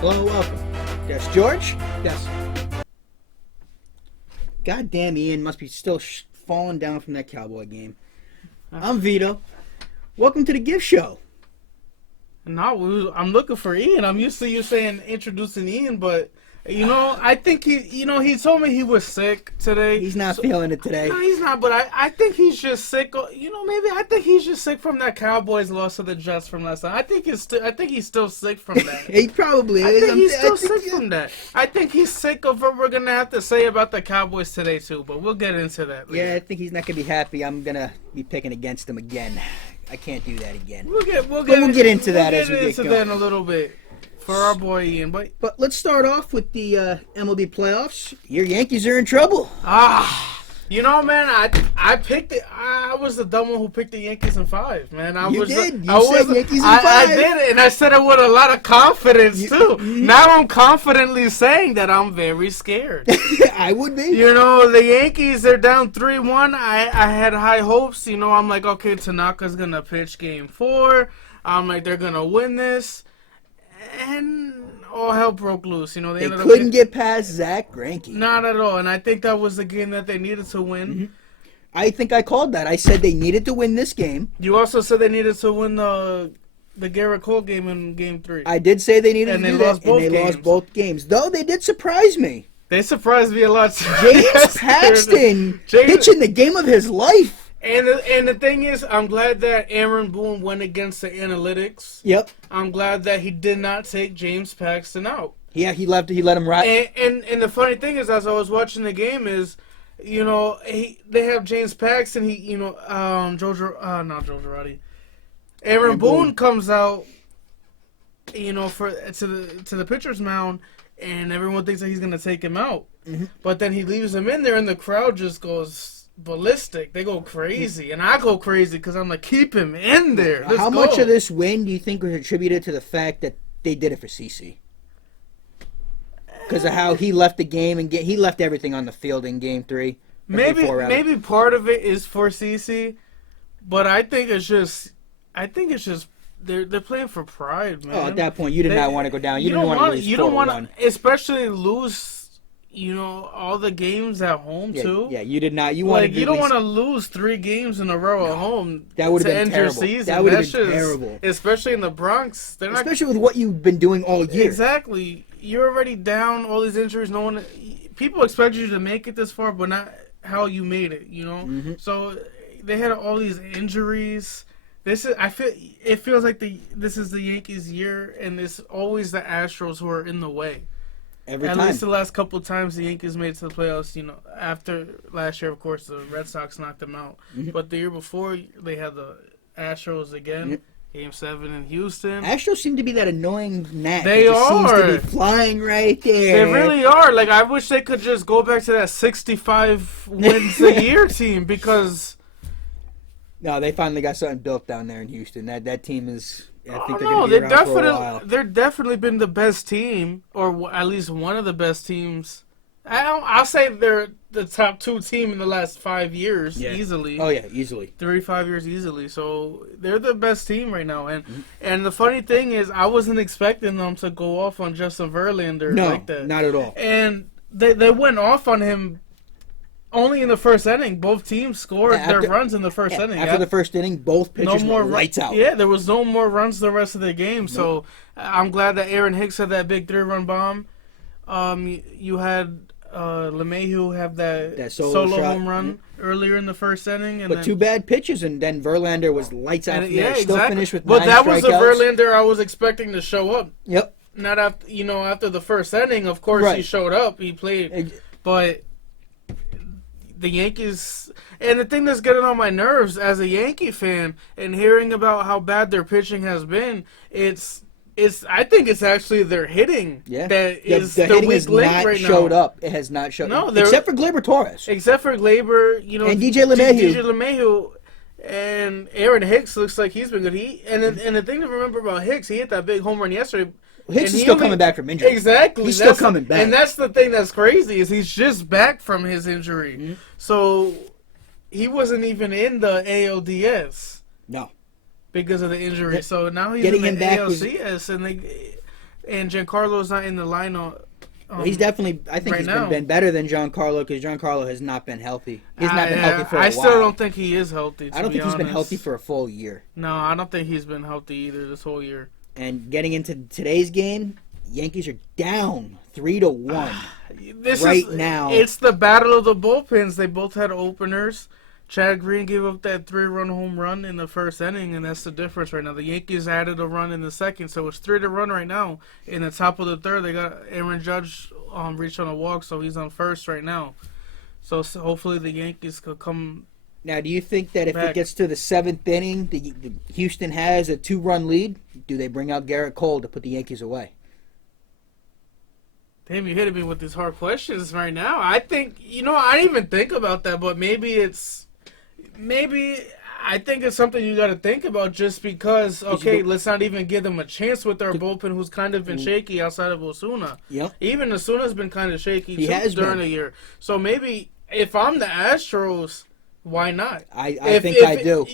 Hello, welcome. Yes, George? Yes. Goddamn, Ian must be still falling down from that Cowboy game. I'm Vito. Welcome to the Giv Show. No, I'm looking for Ian. I'm used to you saying introducing Ian, but I think he told me he was sick today. He's not feeling it today. No, he's not. But I think he's just sick. Maybe I think he's just sick from that Cowboys loss to the Jets from last time. I think he's still sick from that. He probably is. I think he's still sick from that. I think he's sick of what we're gonna have to say about the Cowboys today too. But we'll get into that later. Yeah, I think he's not gonna be happy. I'm gonna be picking against him again. I can't do that again. We'll get into that as we get going. That in a little bit for our boy Ian. But let's start off with the MLB playoffs. Your Yankees are in trouble. Man, I picked it. I was the dumb one who picked the Yankees in 5, man. You said Yankees in 5. I did, and I said it with a lot of confidence too. Now I'm confidently saying that I'm very scared. I would be. The Yankees, they're down 3-1. I had high hopes. I'm like, okay, Tanaka's gonna pitch Game 4. I'm like, they're gonna win this, and all hell broke loose. They couldn't get past Zach Greinke. Not at all, and I think that was the game that they needed to win. Mm-hmm. I think I called that. I said they needed to win this game. You also said they needed to win the Garrett Cole game in Game 3. I did say they needed to do that, and they lost both games. Though they did surprise me. They surprised me a lot. James Paxton pitching the game of his life. And the thing is, I'm glad that Aaron Boone went against the analytics. Yep. I'm glad that he did not take James Paxton out. Yeah, he let him ride. And the funny thing is, as I was watching the game, is they have James Paxton. Not Joe Girardi. Aaron Boone comes out, to the pitcher's mound, and everyone thinks that he's gonna take him out. Mm-hmm. But then he leaves him in there, and the crowd just goes ballistic. They go crazy, and I go crazy because I'm like, keep him in there. How much of this win do you think was attributed to the fact that they did it for CC? Because of how he left the game and he left everything on the field in Game 3. Maybe part of it is for CC, but I think it's just they're playing for pride, man. Oh, at that point, you did not want to go down. You didn't want to lose. You don't want to, especially lose. All the games at home too. Yeah, you did not. You wanted. You don't want to lose 3 games in a row at home. That would have been end terrible. Your season. That would have been terrible, especially in the Bronx. Especially with what you've been doing all year. Exactly. You're already down. All these injuries. People expect you to make it this far, but not how you made it. Mm-hmm. So they had all these injuries. It feels like this is the Yankees' year, and it's always the Astros who are in the way. At least the last couple of times the Yankees made it to the playoffs, after last year, of course, the Red Sox knocked them out. Mm-hmm. But the year before, they had the Astros again, mm-hmm. Game 7 in Houston. Astros seem to be that annoying gnat. They are. Seems to be flying right there. They really are. Like, I wish they could just go back to that 65 wins a year team because... No, they finally got something built down there in Houston. That team is... I think they're definitely been the best team, or at least one of the best teams. I'll say they're the top 2 team in the last 5 years, easily. Oh yeah, easily. 35 years easily. So they're the best team right now. And the funny thing is, I wasn't expecting them to go off on Justin Verlander like that. Not at all. And they went off on him. Only in the first inning, both teams scored their runs in the first inning. After the first inning, both pitchers were lights out. Yeah, there was no more runs the rest of the game. Nope. So I'm glad that Aaron Hicks had that big 3-run bomb. You had LeMahieu have that solo home run earlier in the first inning. But 2 bad pitches, and then Verlander was lights out. Still finished with 9 strikeouts. But that was the Verlander I was expecting to show up. Yep. Not after the first inning. Of course, he showed up. He played, but. The Yankees, and the thing that's getting on my nerves as a Yankee fan and hearing about how bad their pitching has been, I think it's actually their hitting that is the hitting weak link right now. Showed up. It has not showed up. Except for Gleyber Torres. Except for Gleyber, and DJ LeMahieu. And Aaron Hicks looks like he's been good. And the thing to remember about Hicks, he hit that big home run yesterday. Hicks is still coming back from injury. Exactly. He's still coming back. And that's the thing that's crazy is he's just back from his injury. Mm-hmm. So he wasn't even in the ALDS. No. Because of the injury. So now he's getting in the him back ALCS. And and Giancarlo's not in the lineup. Well, he's definitely. I think right he's now. been better than Giancarlo because Giancarlo has not been healthy. He's not been healthy for a while. I still don't think he is healthy. I don't think he's been healthy for a full year. No, I don't think he's been healthy either this whole year. And getting into today's game, Yankees are down 3-1 now. It's the battle of the bullpens. They both had openers. Chad Green gave up that 3-run home run in the first inning, and that's the difference right now. The Yankees added a run in the second, so it's 3-1 right now. In the top of the third, they got Aaron Judge reached on a walk, so he's on first right now. So hopefully the Yankees could come. Now, do you think that if back. it gets to the 7th inning, the Houston has a 2-run lead? Do they bring out Garrett Cole to put the Yankees away? Damn, you hitting me with these hard questions right now. I think, I didn't even think about that, but maybe I think it's something you got to think about just because, okay, let's not even give them a chance with our bullpen who's kind of been shaky outside of Osuna. Yep. Even Osuna's been kind of shaky during the year. So maybe if I'm the Astros, why not? I do.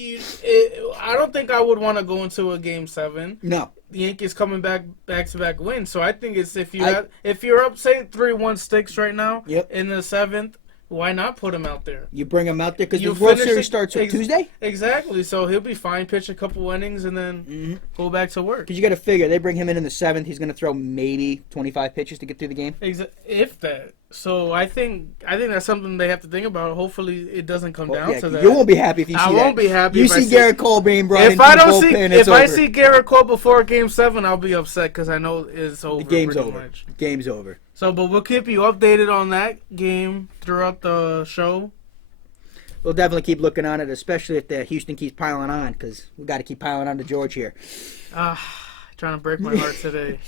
I don't think I would want to go into a Game 7. No. The Yankees coming back-to-back wins. So I think it's if you're up, say, 3-1 sticks right now in the 7th, why not put him out there? You bring him out there because the World Series starts on Tuesday? Exactly. So he'll be fine, pitch a couple innings, and then go back to work. Because you got to figure, they bring him in the 7th, he's going to throw maybe 25 pitches to get through the game? If that. So I think that's something they have to think about. Hopefully it doesn't come down to that. You won't be happy if you see that. I won't be happy you if see Garrett Cole being brought into the bullpen, it's over. If I see Garrett Cole before Game 7, I'll be upset because I know it's over. The game's pretty over. much. Game's over. So, but we'll keep you updated on that game throughout the show. We'll definitely keep looking on it, especially if the Houston keeps piling on, because we got to keep piling on to George here. Trying to break my heart today.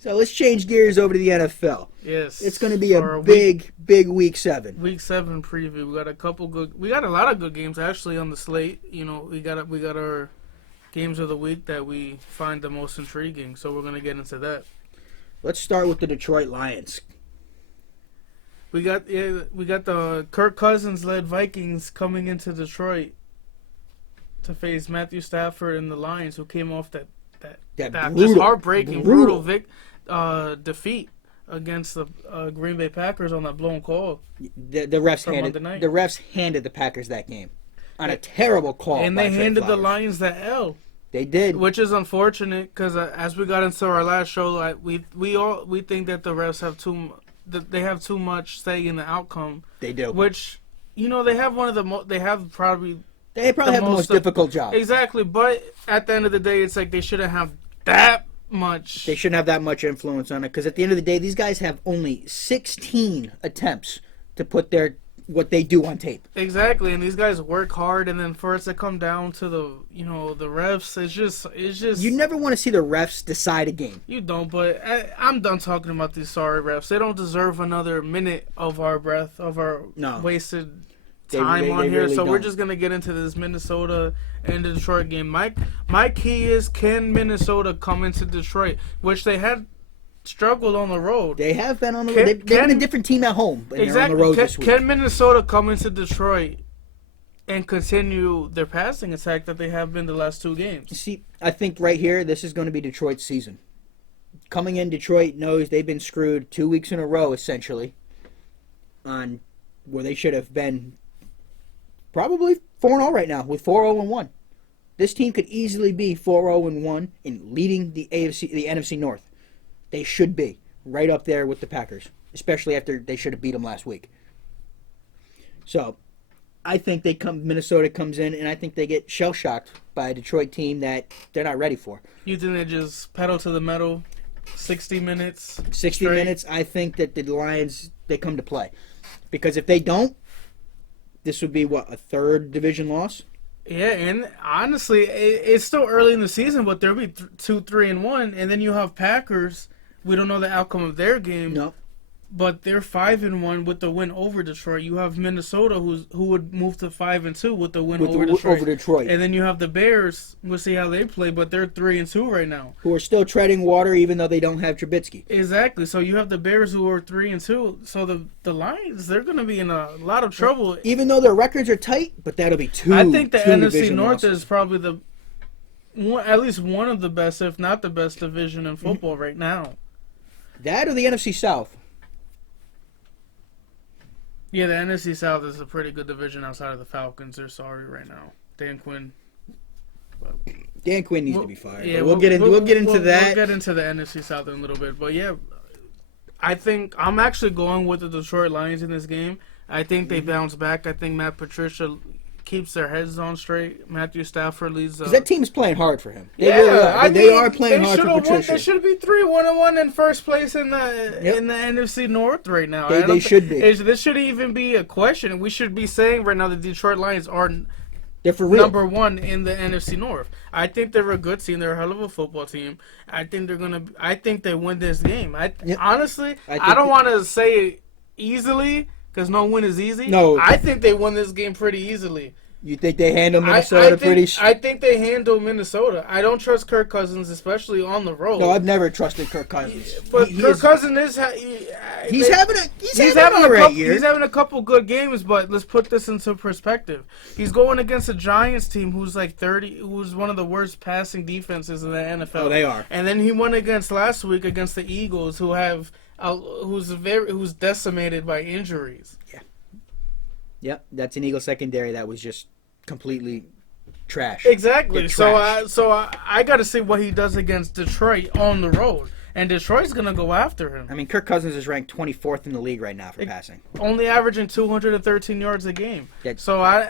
So let's change gears over to the NFL. Yes, it's going to be a big Week 7. Week 7 preview. We got a lot of good games actually on the slate. We got our games of the week that we find the most intriguing. So we're going to get into that. Let's start with the Detroit Lions. We got the Kirk Cousins led Vikings coming into Detroit to face Matthew Stafford and the Lions, who came off that just heartbreaking, brutal defeat against the Green Bay Packers on that blown call. The refs handed the Packers that game on a terrible call, and they handed the Lions that L. They did, which is unfortunate because as we got into our last show, we think that the refs have too much say in the outcome. They do, which they have probably the most difficult job. Exactly, but at the end of the day, it's like they shouldn't have that much. They shouldn't have that much influence on it because at the end of the day, these guys have only 16 attempts to put what they do on tape. Exactly, and these guys work hard, and then for it to come down to the refs, it's just you never want to see the refs decide a game. You don't, but I'm done talking about these sorry refs. They don't deserve another minute of our breath, of our wasted time on here. Really so we're just gonna get into this Minnesota and Detroit game. My key is, can Minnesota come into Detroit, which they had struggled on the road. They have been on the road. They've been a different team at home, but they're on the road this week. Can Minnesota come into Detroit and continue their passing attack that they have been the last 2 games? You see, I think right here, this is going to be Detroit's season. Coming in, Detroit knows they've been screwed 2 weeks in a row, essentially, on where they should have been probably 4-0 right now, with 4-0-1. This team could easily be 4-0-1 and leading the NFC North. They should be right up there with the Packers, especially after they should have beat them last week. So, I think Minnesota comes in, and I think they get shell-shocked by a Detroit team that they're not ready for. You think they just pedal to the metal, 60 minutes? 60 minutes, I think that the Lions, they come to play. Because if they don't, this would be, a 3rd division loss? Yeah, and honestly, it's still early in the season, but there'll be 2-3-1, and then you have Packers. We don't know the outcome of their game. No. But they're 5-1 with the win over Detroit. You have Minnesota who would move to 5-2 with the win over Detroit. And then you have the Bears. We'll see how they play, but they're 3-2 right now. Who are still treading water even though they don't have Trubisky. Exactly. So you have the Bears who are 3-2. So the Lions, they're going to be in a lot of trouble. Even though their records are tight, but that'll be two. I think the NFC North losses. is probably at least one of the best, if not the best division in football right now. That or the NFC South? Yeah, the NFC South is a pretty good division outside of the Falcons. They're sorry right now. Dan Quinn. Dan Quinn needs to be fired. Yeah, we'll get into that. We'll get into the NFC South in a little bit. But yeah, I think I'm actually going with the Detroit Lions in this game. I think they bounce back. I think Matt Patricia keeps their heads on straight. Matthew Stafford leads. Because that team's playing hard for him. They really are. They are playing hard for Patricia. They should be 3-1-1 in first place in the NFC North right now. They should be. This shouldn't even be a question. We should be saying right now the Detroit Lions are number one in the NFC North. I think they're a good team. They're a hell of a football team. I think I think they win this game. Honestly, I don't want to say it easily because no win is easy. No, I think they won this game pretty easily. You think they handle Minnesota I think they handle Minnesota. I don't trust Kirk Cousins, especially on the road. No, I've never trusted Kirk Cousins. But Kirk Cousins he's having a great year. He's having a couple good games, but let's put this into perspective. He's going against a Giants team who's like 30, who's one of the worst passing defenses in the NFL. Oh, they are. And then he went last week against the Eagles, who's decimated by injuries. Yeah. Yep, that's an Eagle secondary that was just completely trash. Exactly. So I got to see what he does against Detroit on the road, and Detroit's gonna go after him. I mean, Kirk Cousins is ranked 24th in the league right now for passing, only averaging 213 yards a game. Yeah. So I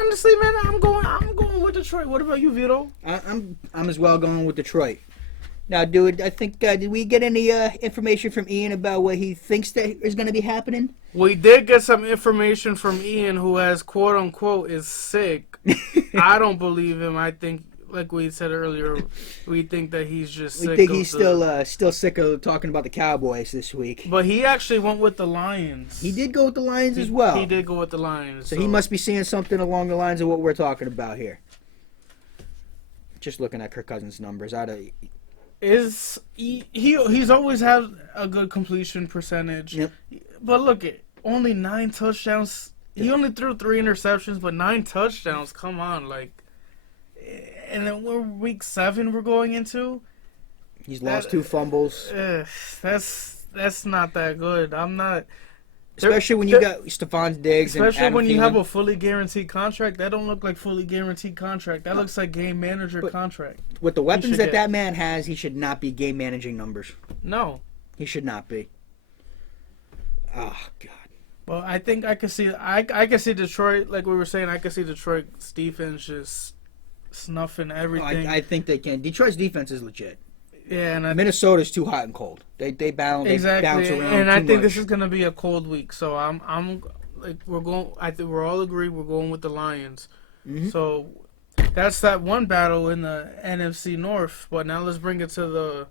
honestly, man, I'm going with Detroit. What about you, Vito? I'm as well going with Detroit. Now, dude, I think did we get any information from Ian about what he thinks that is going to be happening? We did get some information from Ian, who has quote unquote is sick. I don't believe him. I think, like we said earlier, we think that he's just sick. We think he's still sick of talking about the Cowboys this week. But he actually went with the Lions. He did go with the Lions as well. He did go with the Lions. So he must be seeing something along the lines of what we're talking about here. Just looking at Kirk Cousins' numbers, he's always had a good completion percentage. Yep. But look, only 9 touchdowns. He only threw 3 interceptions, but 9 touchdowns. Come on, and then we're week 7 we're going into. He's lost 2 fumbles. That's not that good. I'm not. Especially when you got Stephon Diggs and especially Adam when you Thielen. have a fully guaranteed contract. That don't look like fully guaranteed contract. That looks like game manager contract. With the weapons that man has, he should not be game managing numbers. No. He should not be. Oh, God. Well, I think I can see Detroit, like we were saying, I can see Detroit's defense just snuffing everything. I think they can. Detroit's defense is legit. Yeah, and Minnesota's too hot and cold. They bounce around. And I think this is gonna be a cold week. So I'm like we're going. I think we're all agree we're going with the Lions. Mm-hmm. So that's that one battle in the NFC North. But now let's bring it to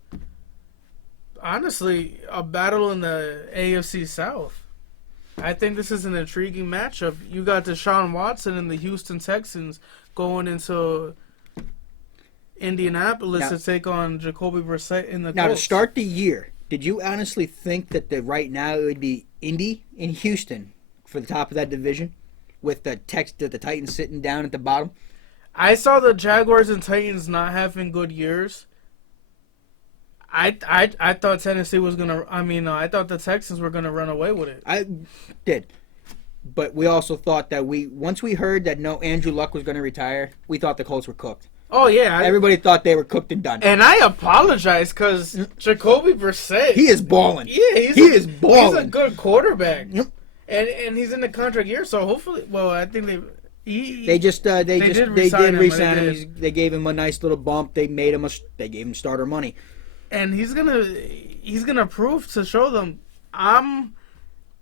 honestly a battle in the AFC South. I think this is an intriguing matchup. You got Deshaun Watson and the Houston Texans going into Indianapolis to take on Jacoby Brissett in the Colts. Now, to start the year, did you honestly think that right now it would be Indy and Houston for the top of that division with the Titans sitting down at the bottom? I saw the Jaguars and Titans not having good years. I thought Tennessee was gonna. I thought the Texans were gonna run away with it. I did, but we also thought that once we heard that Andrew Luck was going to retire, we thought the Colts were cooked. Oh yeah, everybody thought they were cooked and done. And I apologize because Jacoby Brissett, he is balling. Yeah, he is balling. He's a good quarterback. Yep. And he's in the contract year, so hopefully, I think they did re-sign him. They gave him a nice little bump. They gave him starter money. And he's gonna prove to show them I'm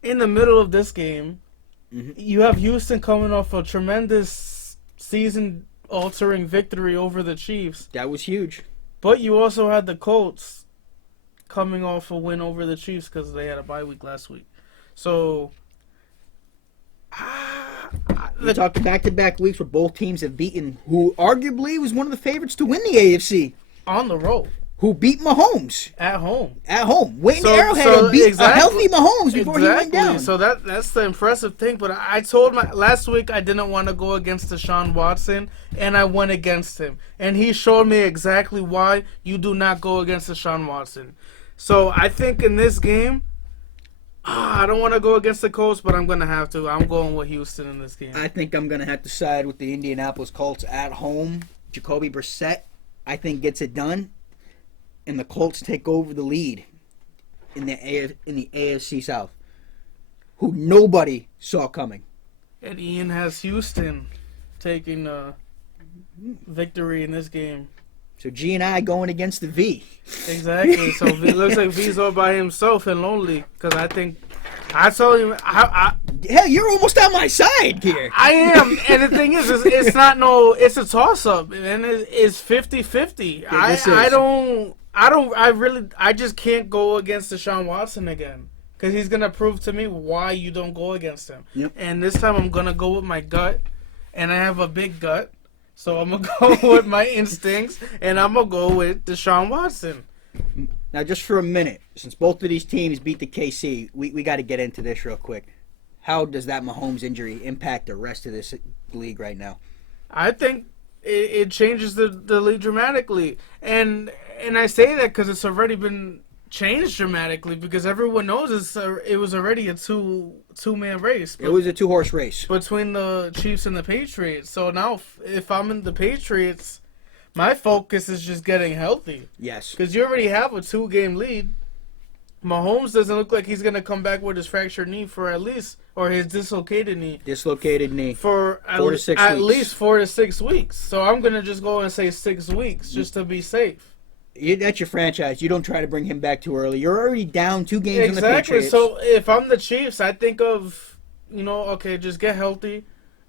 in the middle of this game. Mm-hmm. You have Houston coming off a tremendous season-altering victory over the Chiefs. That was huge. But you also had the Colts coming off a win over the Chiefs because they had a bye week last week. So we talked back-to-back weeks where both teams have beaten who arguably was one of the favorites to win the AFC on the road. Who beat Mahomes at home? Went to Arrowhead and beat a healthy Mahomes before he went down. So that's the impressive thing. But I told last week I didn't want to go against Deshaun Watson, and I went against him, and he showed me exactly why you do not go against Deshaun Watson. So I think in this game, I don't want to go against the Colts, but I'm going to have to. I'm going with Houston in this game. I think I'm going to have to side with the Indianapolis Colts at home. Jacoby Brissett, I think, gets it done, and the Colts take over the lead in the AFC South, who nobody saw coming. And Ian has Houston taking victory in this game. So G and I going against the V. Exactly. So it looks like V's all by himself and lonely. Because I think I told him. Hell, you're almost on my side here. I am. And the thing is, it's not no. It's a toss up, and it's 50-50. I just can't go against Deshaun Watson again. Because he's gonna prove to me why you don't go against him. Yep. And this time I'm gonna go with my gut, and I have a big gut. So I'm going to go with my instincts, and I'm going to go with Deshaun Watson. Now, just for a minute, since both of these teams beat the KC, we got to get into this real quick. How does that Mahomes injury impact the rest of this league right now? I think it changes the league dramatically. And I say that because it's already been changed dramatically because everyone knows it was already a two-man race. It was a two-horse race between the Chiefs and the Patriots. So now if I'm in the Patriots, my focus is just getting healthy. Yes. Because you already have a 2-game lead. Mahomes doesn't look like he's going to come back with his fractured knee for at least, or his dislocated knee. For at least 4 to 6 weeks. So I'm going to just go and say 6 weeks just to be safe. That's your franchise. You don't try to bring him back too early. You're already down 2 games in the Patriots. So if I'm the Chiefs, I think of, okay, just get healthy.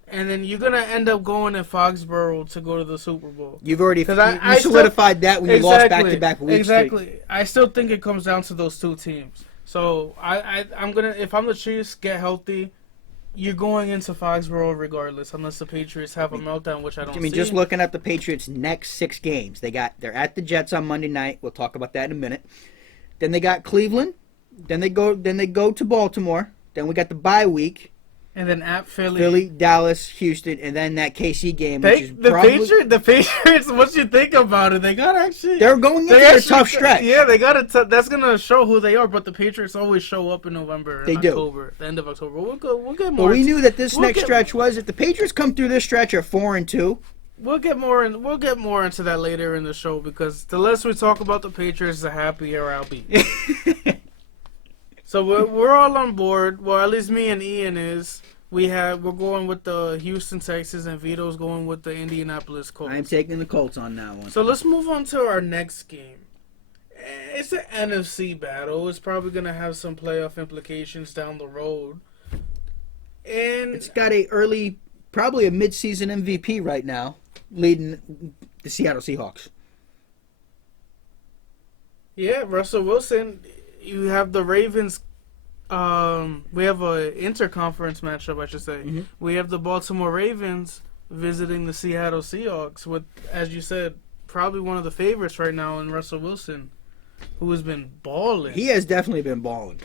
And then you're going to end up going in Foxborough to go to the Super Bowl. You've already you solidified that when you lost back-to-back weeks. Exactly. I still think it comes down to those 2 teams. So I'm going to, if I'm the Chiefs, get healthy. You're going into Foxborough regardless, unless the Patriots have a meltdown, which I don't see. Just looking at the Patriots' next 6 games, they're at the Jets on Monday night. We'll talk about that in a minute. Then they got Cleveland. Then they go to Baltimore. Then we got the bye week. And then at Philly, Dallas, Houston, and then that KC game. The Patriots. What you think about it? They got actually. They're going into a tough stretch. Yeah, they got it. That's gonna show who they are. But the Patriots always show up in November. They October, the end of October. We'll get more. But we knew that this next stretch was if the Patriots come through this stretch are 4-2. We'll get more into that later in the show because the less we talk about the Patriots, the happier I'll be. So we're all on board. Well, at least me and Ian is. We're going with the Houston Texans, and Vito's going with the Indianapolis Colts. I'm taking the Colts on that one. So let's move on to our next game. It's an NFC battle. It's probably going to have some playoff implications down the road. And it's got probably a mid-season MVP right now, leading the Seattle Seahawks. Yeah, Russell Wilson. You have the Ravens. We have a interconference matchup, I should say. Mm-hmm. We have the Baltimore Ravens visiting the Seattle Seahawks with, as you said, probably one of the favorites right now in Russell Wilson, who has been balling. He has definitely been balling.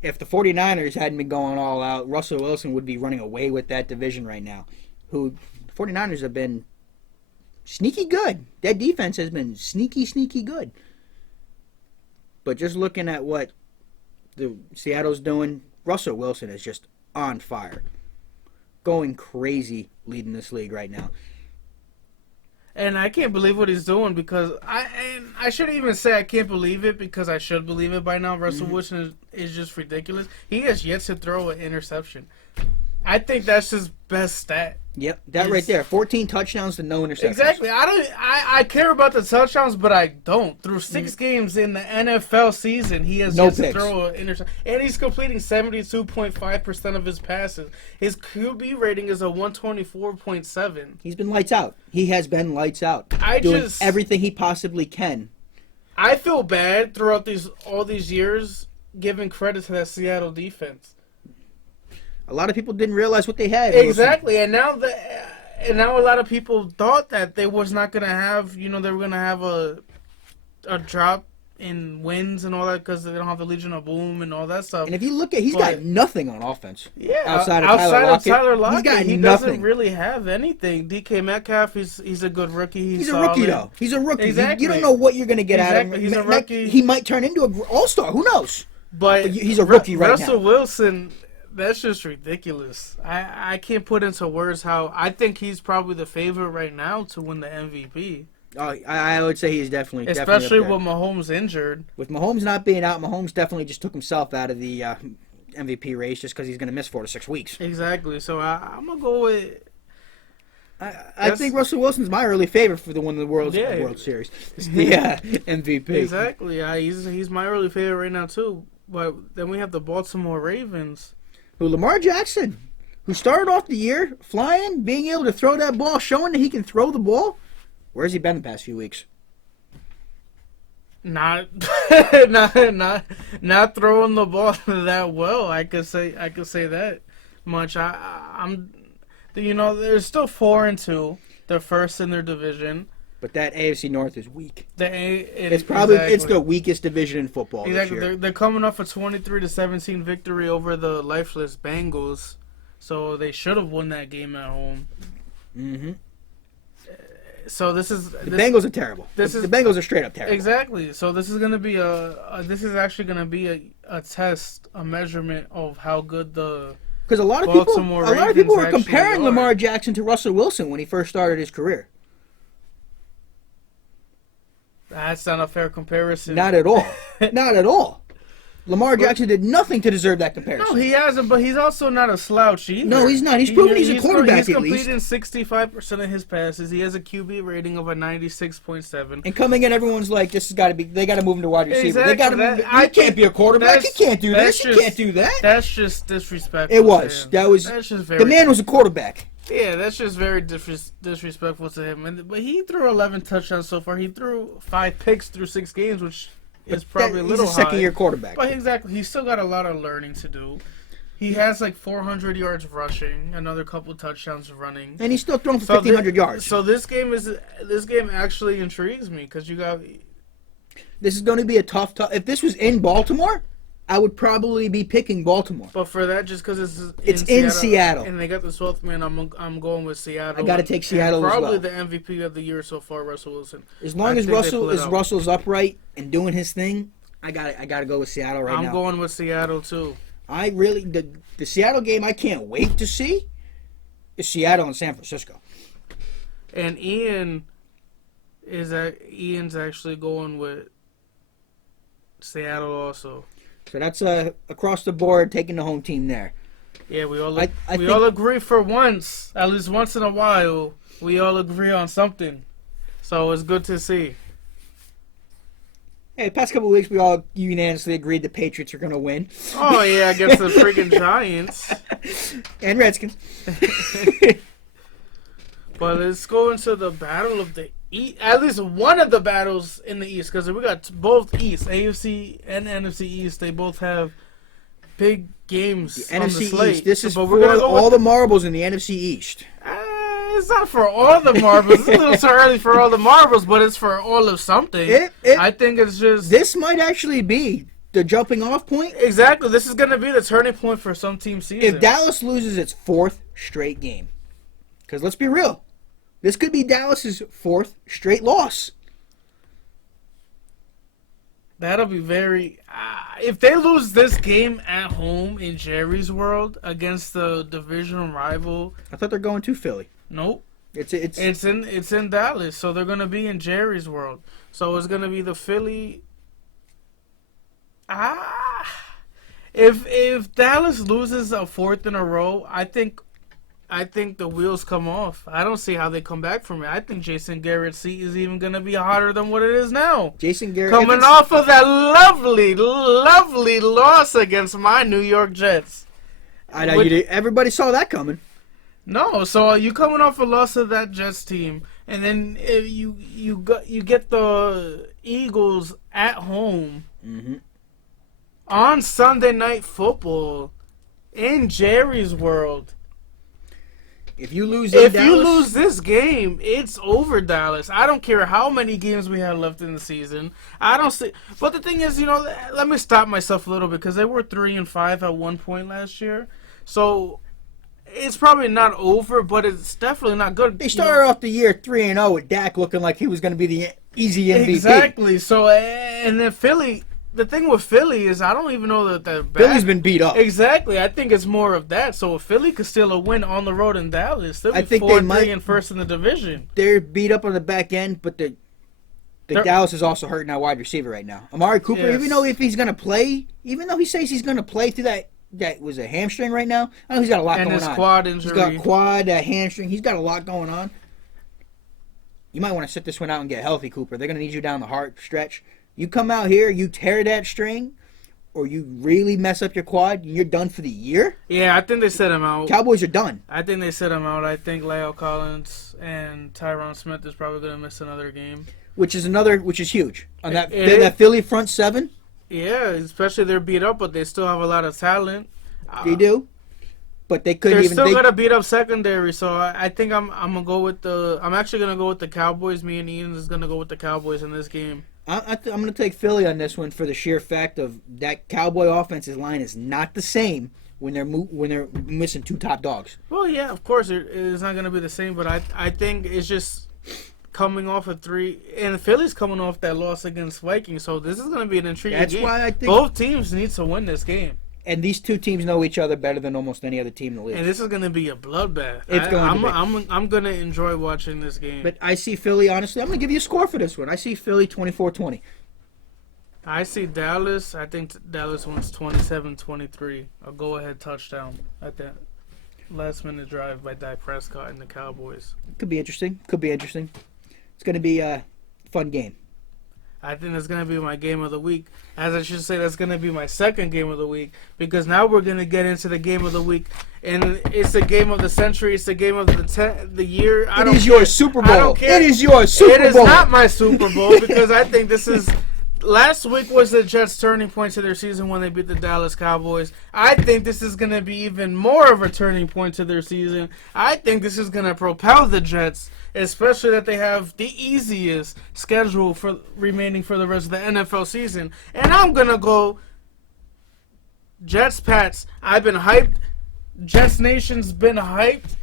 If the 49ers hadn't been going all out, Russell Wilson would be running away with that division right now. The 49ers have been sneaky good. That defense has been sneaky good. But just looking at what the Seattle's doing, Russell Wilson is just on fire. Going crazy leading this league right now. And I can't believe what he's doing because I shouldn't even say I can't believe it because I should believe it by now. Russell Wilson is just ridiculous. He has yet to throw an interception. I think that's his best stat. Yep, that right there. 14 touchdowns to no interceptions. Exactly. I care about the touchdowns, but I don't. Through 6 games in the NFL season, he has yet to throw an interception. And he's completing 72.5% of his passes. His QB rating is a 124.7. He's been lights out. He has been lights out. Doing everything he possibly can. I feel bad throughout all these years giving credit to that Seattle defense. A lot of people didn't realize what they had. Exactly, and now a lot of people thought that they was not gonna have, they were gonna have a drop in wins and all that because they don't have the Legion of Boom and all that stuff. And if you look at, he's got nothing on offense. Yeah, outside of Tyler Lockett, he's got he doesn't really have anything. DK Metcalf, he's a good rookie. He's a solid. rookie though. He's a rookie. Exactly. You don't know what you're going to get out of him. He's a rookie. He might turn into an all-star. Who knows? But he's a rookie right now. Russell Wilson, that's just ridiculous. I can't put into words how I think he's probably the favorite right now to win the MVP. Oh, I would say he's definitely Especially up there. with Mahomes injured. With Mahomes not being out, Mahomes definitely just took himself out of the MVP race just because he's going to miss 4 to 6 weeks. Exactly. So I'm going to go with... I think Russell Wilson's my early favorite for the one of the World Series. The MVP. Exactly. He's my early favorite right now, too. But then we have the Baltimore Ravens. Who Lamar Jackson, who started off the year flying, being able to throw that ball, showing that he can throw the ball. Where's he been the past few weeks? Not throwing the ball that well. I could say that much. They're still 4-2. They're first in their division. But that AFC North is weak. It's the weakest division in football. Exactly. This year. They're coming off a 23-17 victory over the lifeless Bengals, so they should have won that game at home. Mm-hmm. So the Bengals are terrible. The Bengals are straight up terrible. Exactly. So this is gonna be actually gonna be a test, a measurement of how good the because a lot of people were comparing Lamar Jackson to Russell Wilson when he first started his career. That's not a fair comparison. Not at all. Not at all. Lamar Jackson did nothing to deserve that comparison. No, he hasn't, but he's also not a slouch either. No, he's not. He's proven he's a quarterback at least. He's completing 65% of his passes. He has a QB rating of a 96.7. And coming in, everyone's like, "This has got to be. They got to move him to wide receiver. Exactly. He can't be a quarterback. He can't do this. He can't do that." That's just disrespectful. It was. That's just very. The man was a quarterback. Yeah, that's just very disrespectful to him. But he threw 11 touchdowns so far. He threw 5 picks through 6 games, which is probably a little high. He's a second-year quarterback. But exactly, he's still got a lot of learning to do. He has like 400 yards rushing, another couple touchdowns running, and he's still throwing for 1,500 yards. So this game actually intrigues me because This is going to be a tough. If this was in Baltimore, I would probably be picking Baltimore. But for that, just because it's in Seattle, and they got the 12th man, I'm going with Seattle. I got to take Seattle as well. Probably the MVP of the year so far, Russell Wilson. As long as Russell's upright and doing his thing, I got to go with Seattle right now. I'm going with Seattle too. The Seattle game I can't wait to see is Seattle and San Francisco. And Ian's actually going with Seattle also. So that's across the board taking the home team there. Yeah, we all all agree for once, at least once in a while, we all agree on something. So it's good to see. Hey, the past couple of weeks we all unanimously agreed the Patriots are going to win. Oh yeah, against the freaking Giants and Redskins. But let's go into the battle of the East. At least one of the battles in the East, because we got both East, AFC and NFC East. They both have big games the on NFC the slate. East. This is for all the marbles in the NFC East. It's not for all the marbles. It's a little too early for all the marbles, but it's for all of something. I think it's just... This might actually be the jumping off point. Exactly. This is going to be the turning point for some team season. If Dallas loses its 4th straight game, because let's be real, this could be Dallas's 4th straight loss. That'll be very... if they lose this game at home in Jerry's World against the divisional rival... I thought they're going to Philly. Nope. It's in Dallas, so they're going to be in Jerry's World. So it's going to be the Philly... If Dallas loses a 4th in a row, I think the wheels come off. I don't see how they come back from it. I think Jason Garrett's seat is even going to be hotter than what it is now. Jason Garrett coming off of that lovely, lovely loss against my New York Jets. I know everybody saw that coming. No, so you coming off a loss of that Jets team, and then you get the Eagles at home on Sunday Night Football in Jerry's World. If you lose this game, it's over, Dallas. I don't care how many games we have left in the season. I don't see. But the thing is, let me stop myself a little bit because they were 3-5 at one point last year. So it's probably not over, but it's definitely not good. They started off the year 3-0 with Dak looking like he was going to be the easy MVP. Exactly. So and then Philly. The thing with Philly is I don't even know that Philly's been beat up. Exactly. I think it's more of that. So if Philly could steal a win on the road in Dallas, they'll be I think 4-3 and first in the division. They're beat up on the back end, but the Dallas is also hurting our wide receiver right now. Amari Cooper, Yes. even though he says he's going to play through that was a hamstring right now. I know he's got a lot going on. And his quad injury. He's got quad, hamstring. He's got a lot going on. You might want to sit this one out and get healthy, Cooper. They're going to need you down the hard stretch. You come out here, you tear that string, or you really mess up your quad, and you're done for the year? Yeah, I think they set him out. Cowboys are done. I think they set him out. I think La'el Collins and Tyron Smith is probably going to miss another game. Which is huge. On that Philly front seven? Yeah, especially they're beat up, but they still have a lot of talent. They do. But they couldn't even... They're still gonna beat up secondary, so I think I'm gonna go with I'm actually gonna go with the Cowboys. Me and Ian is gonna go with the Cowboys in this game. I'm going to take Philly on this one for the sheer fact of that Cowboy offensive line is not the same when they're missing two top dogs. Well, yeah, of course it's not going to be the same, but I think it's just coming off of 3, and Philly's coming off that loss against Vikings, so this is going to be an intriguing game. That's why I think both teams need to win this game. And these two teams know each other better than almost any other team in the league. And this is going to be a bloodbath. I'm going to enjoy watching this game. But I see Philly, honestly, I'm going to give you a score for this one. I see Philly 24-20. I see Dallas. I think Dallas wins 27-23. A go-ahead touchdown at that last-minute drive by Dak Prescott and the Cowboys. Could be interesting. It's going to be a fun game. I think that's going to be my game of the week. As I should say, that's going to be my second game of the week because now we're going to get into the game of the week, and it's the game of the century. It's the game of the year. It is your Super Bowl. I don't care. It is your Super Bowl. It is not my Super Bowl because I think this is... Last week was the Jets' turning point to their season when they beat the Dallas Cowboys. I think this is going to be even more of a turning point to their season. I think this is going to propel the Jets, especially that they have the easiest schedule for remaining for the rest of the NFL season. And I'm going to go Jets-Pats. I've been hyped. Jets Nation's been hyped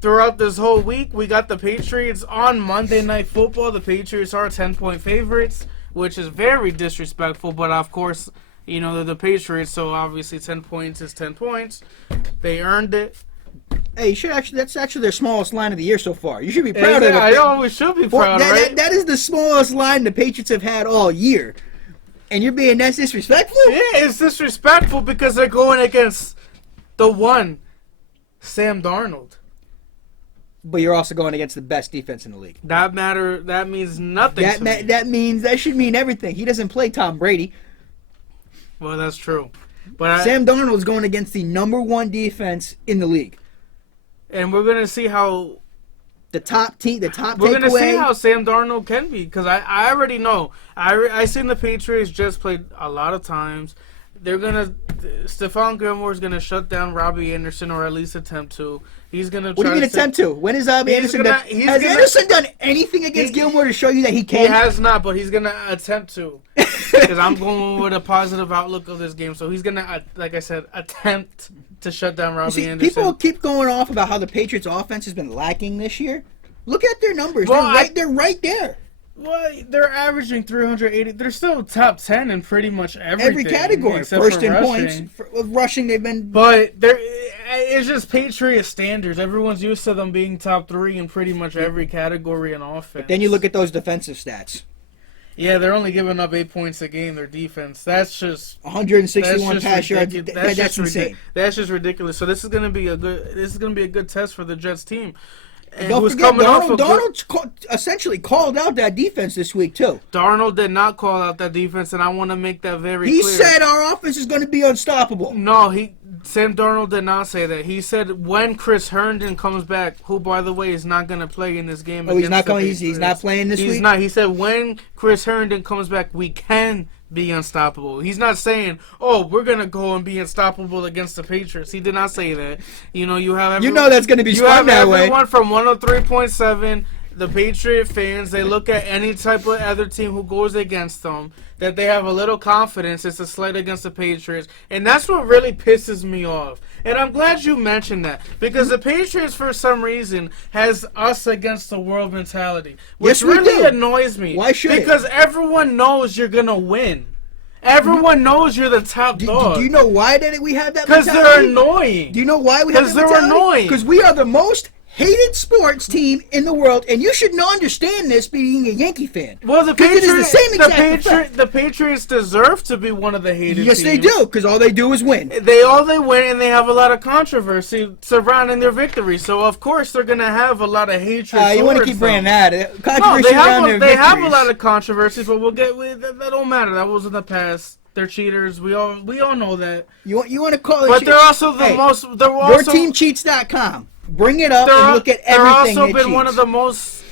throughout this whole week. We got the Patriots on Monday Night Football. The Patriots are 10-point favorites, which is very disrespectful, but of course, they're the Patriots, so obviously 10 points is 10 points. They earned it. Hey, that's actually their smallest line of the year so far. You should be proud of it. I always should be proud, right? That is the smallest line the Patriots have had all year. And you're being that's disrespectful? Yeah, it's disrespectful because they're going against the one, Sam Darnold. But you're also going against the best defense in the league. That means nothing to me. That should mean everything. He doesn't play Tom Brady. Well, that's true. But Sam Darnold's going against the number one defense in the league. And we're going to see how... We're going to see how Sam Darnold can be, because I already know. I seen the Patriots just played a lot of times. Stephon Gilmore's going to shut down Robbie Anderson, or at least attempt to. He's going to try. What do you mean attempt to? When has Robbie Anderson done? Has Anderson done anything against Gilmore to show you that he can? He has not, but he's going to attempt to. Because I'm going with a positive outlook of this game. So he's going to, like I said, attempt to shut down Robbie Anderson. People keep going off about how the Patriots' offense has been lacking this year. Look at their numbers. Well, they're right there. Well, they're averaging 380. They're still top 10 in pretty much everything. Every category. First in points. Rushing, they've been... But it's just Patriot standards. Everyone's used to them being top 3 in pretty much every category in offense. But then you look at those defensive stats. Yeah, they're only giving up 8 points a game, their defense. That's just... 161 pass yards. That's insane. That's just ridiculous. So this is going to be a good test for the Jets team. And don't forget, Darnold essentially called out that defense this week, too. Darnold did not call out that defense, and I want to make that very clear. He said our offense is going to be unstoppable. No, Sam Darnold did not say that. He said when Chris Herndon comes back, who, by the way, is not going to play in this game. Oh, he's not playing this week? He's not. He said when Chris Herndon comes back, we can be unstoppable. He's not saying, "Oh, we're gonna go and be unstoppable against the Patriots." He did not say that. You know, you have that's gonna be spun that way. Everyone from 103.7, the Patriot fans, they look at any type of other team who goes against them, that they have a little confidence. It's a slight against the Patriots, and that's what really pisses me off. And I'm glad you mentioned that, because the Patriots, for some reason, has us against the world mentality, which really annoys me. Why should Because everyone knows you're gonna win. Everyone knows you're the top dog. Do you know why we have that mentality? Because they're annoying. Do you know why we have that mentality? Because they're annoying. Because we are the most hated sports team in the world, and you should not understand this being a Yankee fan. Well, the Patriots deserve to be one of the hated teams. Yes, they do, because all they do is win. They win, and they have a lot of controversy surrounding their victory. So, of course, they're going to have a lot of hatred. You want to keep bringing that. Controversy they have a lot of controversy, but that don't matter. That was in the past. They're cheaters. We all know that. You want to call it? But they're also the most. They're also YourTeamCheats.com. Bring it up and look at everything. They're also been one of the most,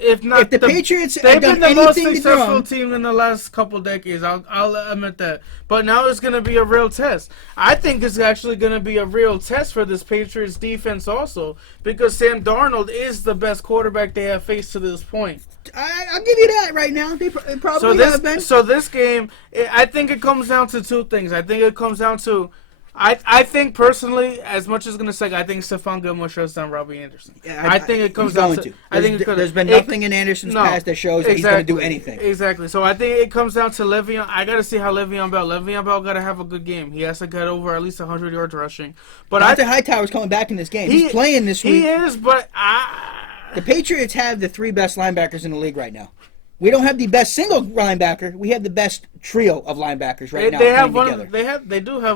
if not the Patriots, they've been the most successful team in the last couple decades. I'll admit that. But now it's going to be a real test. I think it's actually going to be a real test for this Patriots defense also, because Sam Darnold is the best quarterback they have faced to this point. I'll give you that right now. They probably have been. So this game, I think it comes down to two things. I think it comes down to, I think personally, as much as I'm gonna say, I think Stephon Gilmore shuts down Robbie Anderson. Yeah, I think it comes down to. There's been nothing in Anderson's past that shows that he's gonna do anything. Exactly. So I think it comes down to Le'Veon. I gotta see how Le'Veon Bell gotta have a good game. He has to get over at least 100 yards rushing. But Dante Hightower's coming back in this game. He's playing this week. He is, but the Patriots have the three best linebackers in the league right now. We don't have the best single linebacker. We have the best trio of linebackers right now. They do have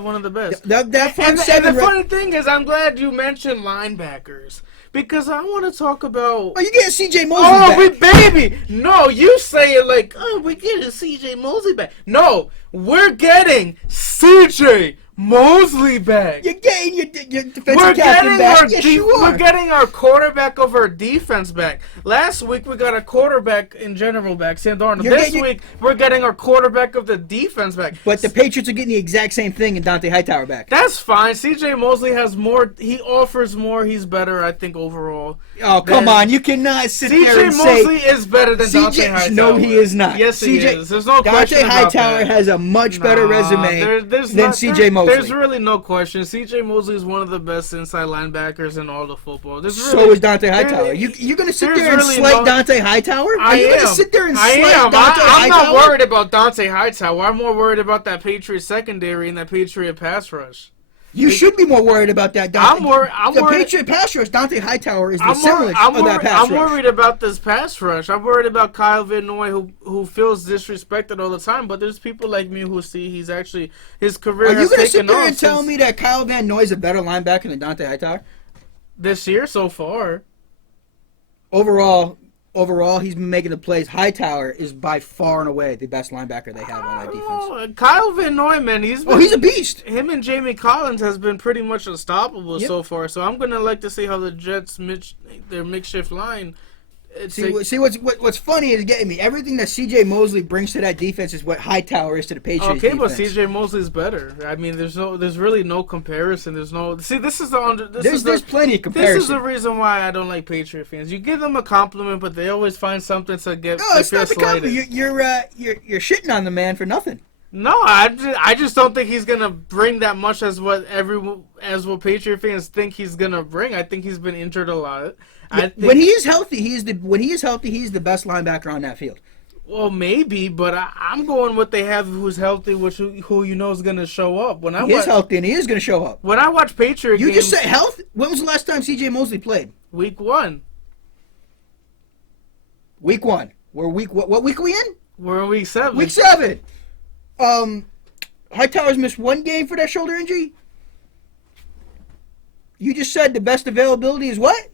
one of the best. That front seven. And the funny thing is, I'm glad you mentioned linebackers, because I want to talk about. Oh, you getting C.J. Mosley back? Baby! No, you say it like, oh, we're getting C.J. Mosley back. No, we're getting C.J. Mosley back. You're getting your defensive captain back. Yes, you are. We're getting our quarterback of our defense back. Last week we got a quarterback in general back, Sam Darnold. This week we're getting our quarterback of the defense back. But the Patriots are getting the exact same thing in Dante Hightower back. That's fine. C.J. Mosley has more. He offers more. He's better, I think, overall. Oh, come on. You cannot sit there and say... C.J. Mosley is better than Dante Hightower. No, he is not. Yes, he is. There's no question about that. Dante Hightower has a much better resume than C.J. Mosley. There's really no question. C.J. Mosley is one of the best inside linebackers in all the football. So is Dante Hightower. You're going to sit there and slight Dante Hightower? Are you going to sit there and slight Dante Hightower? I'm not worried about Dante Hightower. I'm more worried about that Patriot secondary and that Patriot pass rush. You should be more worried about that. I'm worried. The Patriot pass rush, Dante Hightower is the semblance of that pass rush. I'm worried about this pass rush. I'm worried about Kyle Van Noy, who feels disrespected all the time. But there's people like me who see his career has taken off. Are you going to sit there and tell me that Kyle Van Noy is a better linebacker than Dante Hightower? This year so far. Overall, he's been making the plays. Hightower is by far and away the best linebacker they have on that defense. Kyle Van Noy, man, he's a beast. Him and Jamie Collins has been pretty much unstoppable so far. So I'm gonna like to see how the Jets their makeshift line. See what's funny is getting me. Everything that C.J. Mosley brings to that defense is what Hightower is to the Patriots defense. But C.J. Mosley's better. I mean, there's really no comparison. There's plenty of comparison. This is the reason why I don't like Patriot fans. You give them a compliment, but they always find something to get. No, it's not the compliment. You're shitting on the man for nothing. No, I just don't think he's gonna bring that much as what Patriot fans think he's gonna bring. I think he's been injured a lot. When he is healthy, he's the best linebacker on that field. Well, maybe, but I'm going what they have who's healthy, who you know is going to show up. He is healthy, and he is going to show up. When I watch Patriot games... You just said health? When was the last time C.J. Mosley played? Week 1. Week 1. What week are we in? We're in week 7. Week 7. Hightower's missed one game for that shoulder injury? You just said the best availability is what?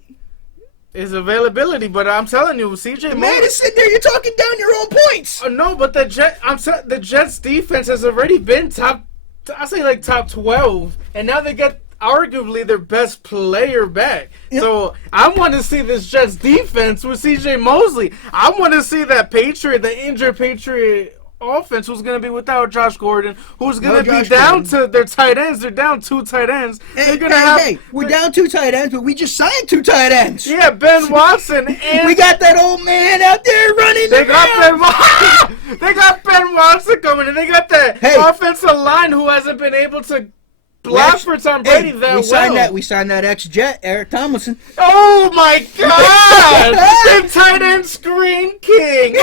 Is availability, but I'm telling you, CJ. The man is sitting there. You're talking down your own points. No, but the Jets defense has already been top 12, and now they got arguably their best player back. Yep. So I want to see this Jets defense with CJ Mosley. I want to see that the injured Patriot offense who's going to be without Josh Gordon, who's going to be Josh down Gordon. to their tight ends. They're down 2 tight ends. Hey, They're going to have. hey, we're down 2 tight ends, but we just signed 2 tight ends. Yeah, Ben Watson and We got that old man out there running. They got Ben Watson coming, and they got that offensive line who hasn't been able to block for Tom Brady that well. We signed that ex-Jet, Eric Tomlinson. Oh my God! The tight end screen king.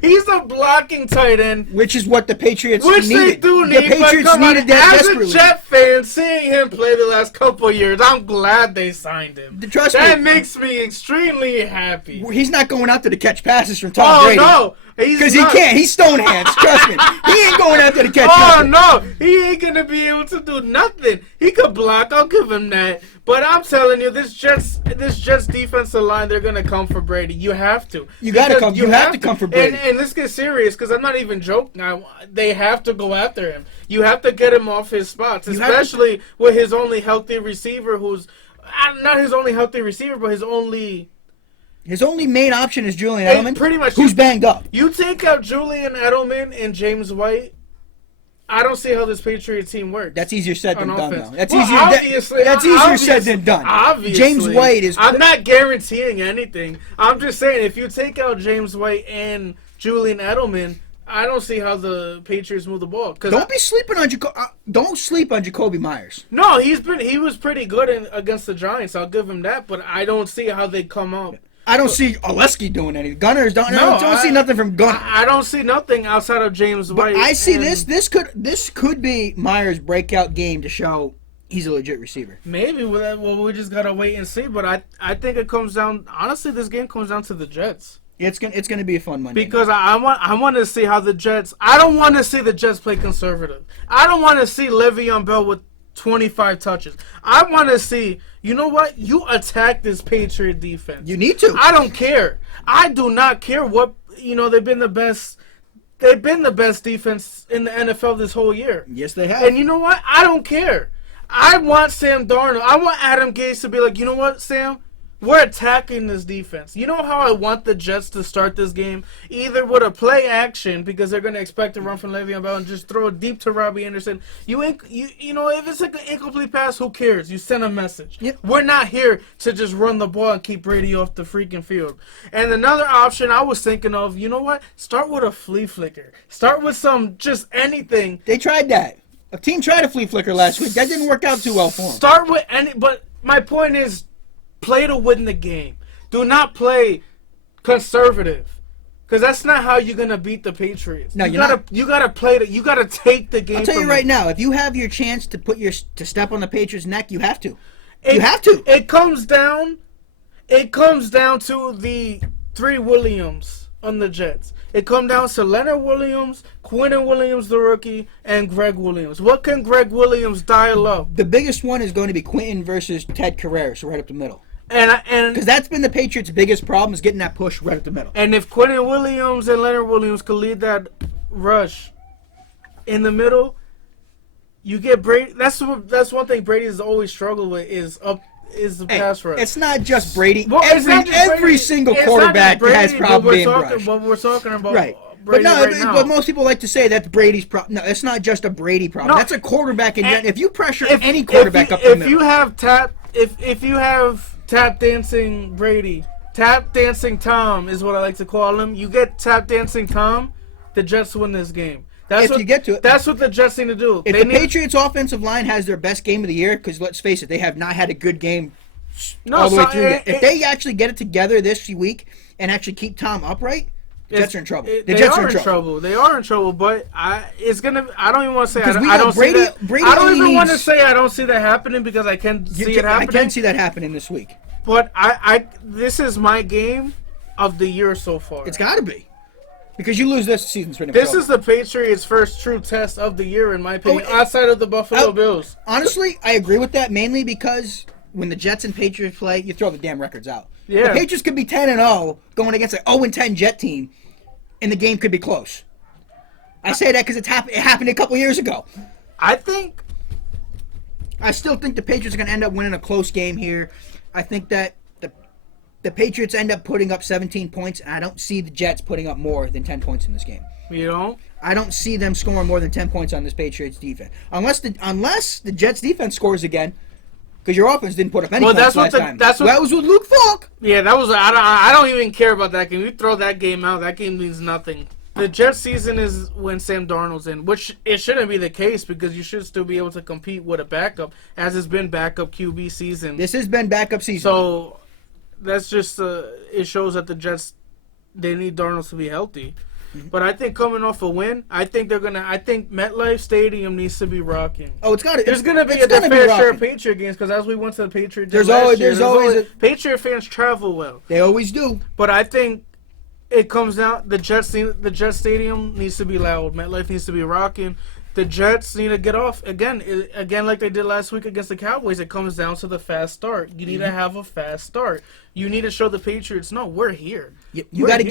He's a blocking tight end, Which is what the Patriots which needed. they do need. The Patriots needed that as desperately. a Jet fan, seeing him play the last couple of years, I'm glad they signed him. Trust that me. makes me extremely happy. He's not going out there to catch passes from Tom Brady. Oh no! Because he can't. He's stone hands. Trust me. He ain't going out there to catch nothing. No. He ain't going to be able to do nothing. He could block. I'll give him that. But I'm telling you, this Jets defensive line, they're going to come for Brady. You have to. You got to come. You have to come for Brady. And let's get serious, because I'm not even joking. They have to go after him. You have to get him off his spots, especially with his only healthy receiver who's not his only healthy receiver, but his only main option is Julian Edelman, pretty much, who's banged up. You take out Julian Edelman and James White, I don't see how this Patriots team works. That's easier said than done, though. That's easier said than done. Obviously. James White is... I'm not guaranteeing anything. I'm just saying, if you take out James White and Julian Edelman, I don't see how the Patriots move the ball. Don't sleep on Jacoby Myers. No, he was pretty good against the Giants. I'll give him that, but I don't see how they come up. I don't see Oleski doing anything. Gunners don't. No, I don't see nothing from Gunner. I don't see nothing outside of James White. But I see this could be Myers' breakout game to show he's a legit receiver. Maybe. Well, we just gotta wait and see. But I think it comes down. Honestly, this game comes down to the Jets. It's gonna be a fun Monday. Because I want to see how the Jets. I don't want to see the Jets play conservative. I don't want to see Le'Veon Bell with 25 touches. I want to see, you know what? You attack this Patriot defense. You need to. I don't care. I do not care what, they've been the best. They've been the best defense in the NFL this whole year. Yes, they have. And you know what? I don't care. I want Sam Darnold. I want Adam Gase to be like, you know what, Sam? We're attacking this defense. You know how I want the Jets to start this game? Either with a play action, because they're going to expect to run from Le'Veon Bell and just throw it deep to Robbie Anderson. You if it's like an incomplete pass, who cares? You send a message. Yep. We're not here to just run the ball and keep Brady off the freaking field. And another option I was thinking of, you know what? Start with a flea flicker. Start with just anything. They tried that. A team tried a flea flicker last week. That didn't work out too well for them. Start with but my point is, play to win the game. Do not play conservative, because that's not how you're gonna beat the Patriots. No, you gotta play you gotta take the game. I'll tell you right now, if you have your chance to step on the Patriots' neck, you have to. You have to. It comes down to the 3 Williams on the Jets. It comes down to Leonard Williams, Quinnen Williams, the rookie, and Greg Williams. What can Greg Williams dial up? The biggest one is going to be Quentin versus Ted Karras, right up the middle. And because that's been the Patriots' biggest problem, is getting that push right up the middle. And if Quinnen Williams and Leonard Williams could lead that rush in the middle, you get Brady. That's one thing Brady has always struggled with is the pass rush. It's not just Brady. Well, every single quarterback has problems being rushed. But we're talking about right. Brady But most people like to say that's Brady's problem. No, it's not just a Brady problem. No. That's a quarterback. If you pressure any quarterback up the middle. If you have tap dancing Brady, tap dancing Tom is what I like to call him. You get tap dancing Tom, the Jets win this game. You get to it. That's what the Jets need to do. If the Patriots' offensive line has their best game of the year, because let's face it, they have not had a good game all the way through yet. If they actually get it together this week and actually keep Tom upright, the Jets are in trouble. They are in trouble. They are in trouble, but I don't even want to say I don't see that. I don't even want to say I don't see that happening, because I can see it happening. I can see that happening this week. But this is my game of the year so far. It's got to be. Because you lose this season's pretty much This over. is the Patriots' first true test of the year, in my opinion, outside of the Buffalo Bills. Honestly, I agree with that, mainly because when the Jets and Patriots play, you throw the damn records out. Yeah. The Patriots could be 10-0 going against an 0-10 Jet team, and the game could be close. I say that because it happened a couple years ago. I still think the Patriots are going to end up winning a close game here. I think that the Patriots end up putting up 17 points, and I don't see the Jets putting up more than 10 points in this game. You know? I don't see them scoring more than 10 points on this Patriots defense. Unless the Jets defense scores again. Because your offense didn't put up any points last time. That was with Luke Falk. Yeah, that was. I don't even care about that game. You throw that game out, that game means nothing. The Jets season is when Sam Darnold's in, which it shouldn't be the case because you should still be able to compete with a backup, as it's been backup QB season. This has been backup season. So that's just it shows that the Jets, they need Darnold to be healthy. Mm-hmm. But I think coming off a win, I think MetLife Stadium needs to be rocking. Oh, it's got to. There's going to be a fair share of Patriot games because as we went to the Patriot, there's always Patriot fans travel well. They always do. But I think it comes down the Jets Stadium needs to be loud. MetLife needs to be rocking. The Jets need to get off again like they did last week against the Cowboys. It comes down to the fast start. You need to have a fast start. You need to show the Patriots, no, we're here. You have to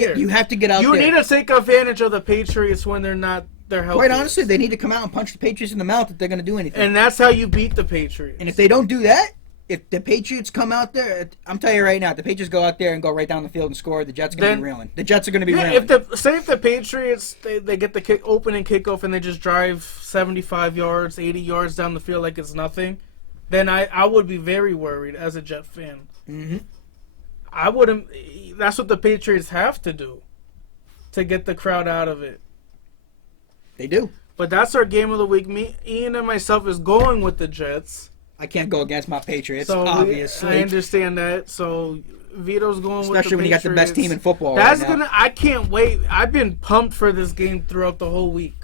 get out there. You need to take advantage of the Patriots when they're healthy. Quite honestly, they need to come out and punch the Patriots in the mouth if they're going to do anything. And that's how you beat the Patriots. And if they don't do that, if the Patriots come out there, I'm telling you right now, if the Patriots go out there and go right down the field and score, the Jets are going to be reeling. The Jets are going to be reeling. If the Patriots, they get the opening kickoff and they just drive 75 yards, 80 yards down the field like it's nothing, then I would be very worried as a Jet fan. Mm-hmm. I wouldn't. That's what the Patriots have to do to get the crowd out of it. They do. But that's our game of the week. Me, Ian, and myself is going with the Jets. I can't go against my Patriots, so obviously. I understand that. So Vito's going with the Patriots. Especially when you got the best team in football. That's I can't wait. I've been pumped for this game throughout the whole week.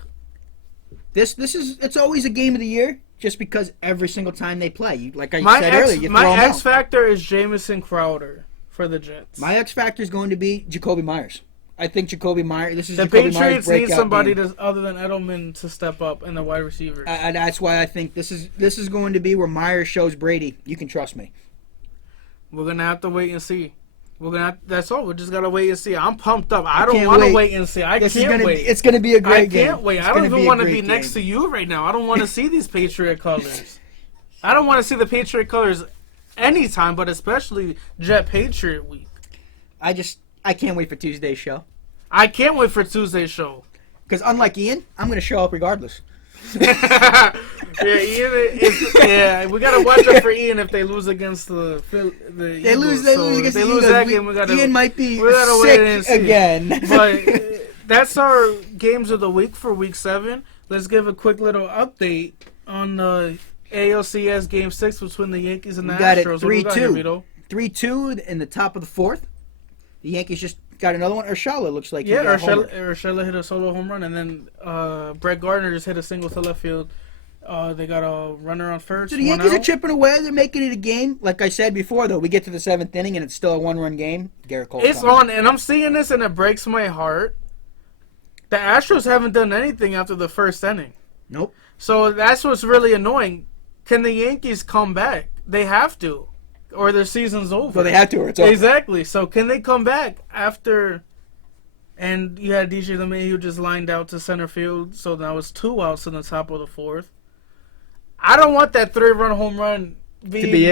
It's always a game of the year. Just because every single time they play, like I said earlier, you throw them out. My X factor is Jamison Crowder for the Jets. My X factor is going to be Jacoby Myers. I think Jacoby Myers. This is the Jacoby Patriots Myers' need somebody other than Edelman to step up in the wide receivers. And that's why I think this is going to be where Myers shows Brady, you can trust me. We're gonna have to wait and see. That's all. We just gotta wait and see. I'm pumped up. I don't want to wait and see. I can't wait. It's gonna be a great game. I can't wait. I don't even want to be next to you right now. I don't want to see these Patriot colors. I don't want to see the Patriot colors anytime, but especially Jet Patriot Week. I can't wait for Tuesday's show. I can't wait for Tuesday's show. Because unlike Ian, I'm going to show up regardless. Yeah, we gotta watch out for Ian if they lose against the Eagles. They lose that game. Ian might be sick again. But that's our games of the week for Week 7. Let's give a quick little update on the ALCS Game 6 between the Yankees and the Astros. We got it 3-2. 3-2 in the top of the fourth. The Yankees just got another one. Urshela looks like Urshela hit a solo home run, and then Brett Gardner just hit a single to left field. They got a runner on first. So the Yankees are chipping away. They're making it a game. Like I said before, though, we get to the 7th inning, and it's still a one-run game. Garrett Cole. It's on, and I'm seeing this, and it breaks my heart. The Astros haven't done anything after the first inning. Nope. So that's what's really annoying. Can the Yankees come back? They have to, or their season's over. Well, they have to, or it's over. Exactly. So can they come back after? And you had DJ LeMahieu just lined out to center field, so now it's 2 outs in the top of the fourth. I don't want that 3-run home run to be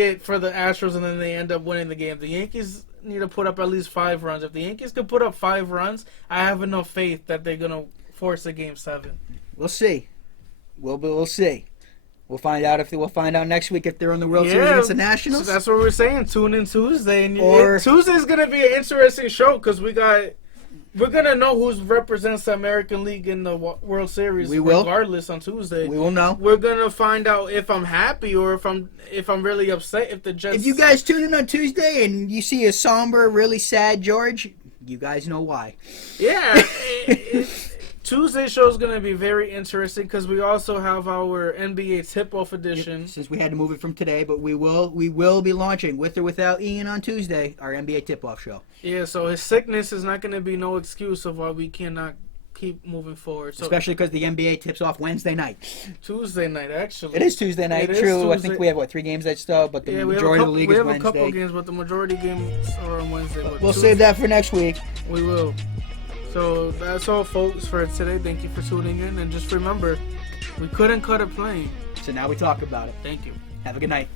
it for the Astros, and then they end up winning the game. The Yankees need to put up at least 5 runs. If the Yankees can put up 5 runs, I have enough faith that they're gonna force a Game 7. We'll see. We'll see. We'll find out next week if they're in the World Series against the Nationals. So that's what we're saying. Tune in Tuesday, and Tuesday's gonna be an interesting show because we're gonna know who represents the American League in the World Series. Regardless on Tuesday. We will know. We're gonna find out if I'm happy or if I'm really upset. If the Jets. If you guys tune in on Tuesday and you see a somber, really sad George, you guys know why. Yeah. Tuesday's show is going to be very interesting because we also have our NBA tip-off edition. Since we had to move it from today, but we will be launching, with or without Ian on Tuesday, our NBA tip-off show. Yeah, so his sickness is not going to be no excuse of why we cannot keep moving forward. So, especially because the NBA tips off Wednesday night. Tuesday night, actually. It is Tuesday night, true. I think we have, 3 games that still, but the majority of the league is Wednesday. We have a couple games, but the majority games are on Wednesday. We'll save that for next week. We will. So that's all, folks, for today. Thank you for tuning in. And just remember, we couldn't cut it plain. So now we talk about it. Thank you. Have a good night.